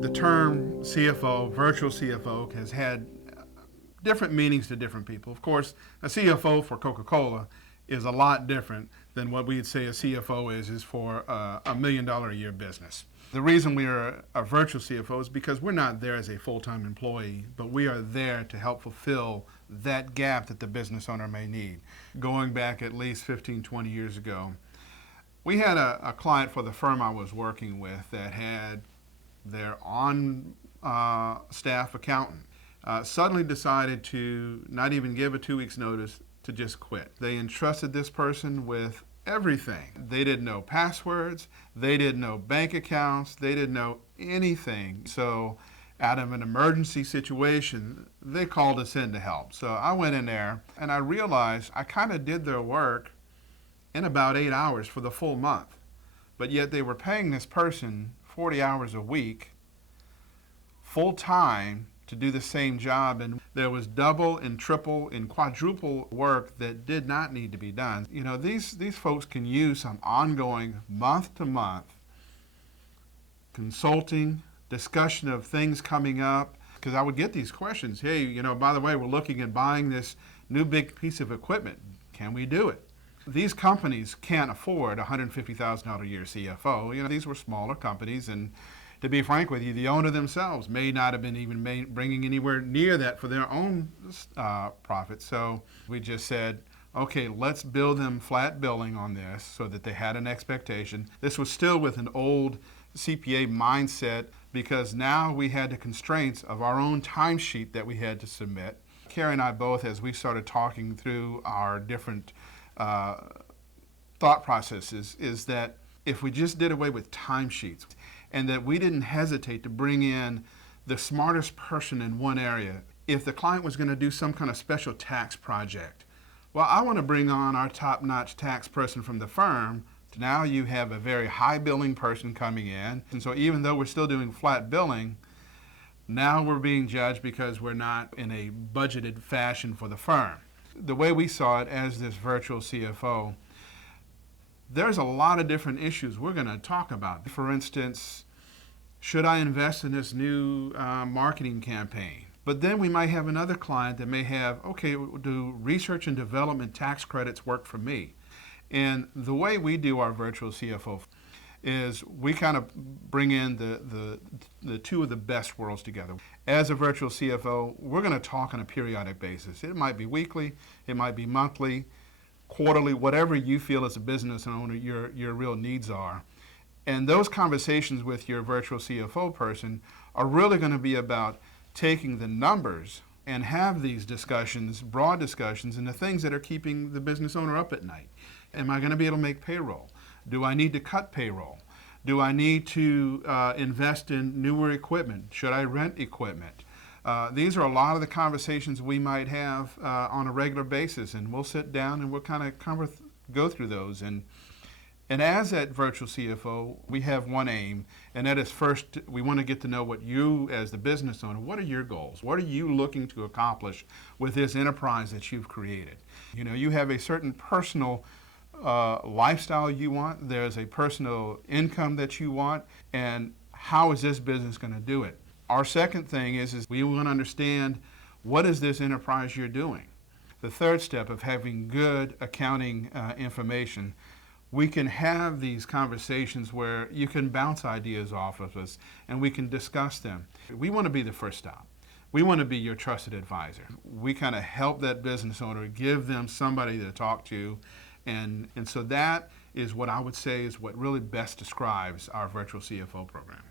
The term CFO, virtual CFO, has had different meanings to different people. Of course, a CFO for Coca-Cola is a lot different than what we'd say a CFO is for a $1 million a year business. The reason we are a virtual CFO is because we're not there as a full-time employee, but we are there to help fulfill that gap that the business owner may need. Going back at least 15, 20 years ago, we had a client for the firm I was working with that had their on-staff accountant suddenly decided to not even give a 2 weeks notice, to just quit. They entrusted this person with everything. They didn't know passwords, they didn't know bank accounts, they didn't know anything. So out of an emergency situation, they called us in to help. So I went in there and I realized I kind of did their work in about 8 hours for the full month. But yet they were paying this person 40 hours a week, full time, to do the same job, and there was double and triple and quadruple work that did not need to be done. You know, these folks can use some ongoing month-to-month consulting, discussion of things coming up, because I would get these questions. Hey, you know, by the way, we're looking at buying this new big piece of equipment. Can we do it? These companies can't afford a $150,000 a year CFO. You know, these were smaller companies, and to be frank with you, the owner themselves may not have been even bringing anywhere near that for their own profit. So we just said, okay, let's build them flat billing on this so that they had an expectation. This was still with an old CPA mindset, because now we had the constraints of our own timesheet that we had to submit. Carrie and I both, as we started talking through our different thought processes, is that if we just did away with timesheets, and that we didn't hesitate to bring in the smartest person in one area. If the client was going to do some kind of special tax project, well, I want to bring on our top-notch tax person from the firm. Now you have a very high billing person coming in. And so even though we're still doing flat billing, now we're being judged because we're not in a budgeted fashion for the firm. The way we saw it as this virtual CFO, there's a lot of different issues we're going to talk about. For instance, should I invest in this new marketing campaign? But then we might have another client that may have, okay, do research and development tax credits work for me? And the way we do our virtual CFO is we kind of bring in the two of the best worlds together. As a virtual CFO, we're going to talk on a periodic basis. It might be weekly, it might be monthly, quarterly, whatever you feel as a business owner your real needs are. And those conversations with your virtual CFO person are really going to be about taking the numbers and have these discussions, broad discussions, and the things that are keeping the business owner up at night. Am I going to be able to make payroll? Do I need to cut payroll? Do I need to invest in newer equipment? Should I rent equipment? These are a lot of the conversations we might have on a regular basis, and we'll sit down and we'll kind of go through those. And as that virtual CFO, we have one aim, and that is first, we want to get to know what you, as the business owner, what are your goals? What are you looking to accomplish with this enterprise that you've created? You know, you have a certain personal lifestyle you want, there's a personal income that you want, and how is this business going to do it? Our second thing is we want to understand, what is this enterprise you're doing? The third step of having good accounting information, we can have these conversations where you can bounce ideas off of us and we can discuss them. We want to be the first stop. We want to be your trusted advisor. We kind of help that business owner, give them somebody to talk to, and so that is what I would say is what really best describes our virtual CFO program.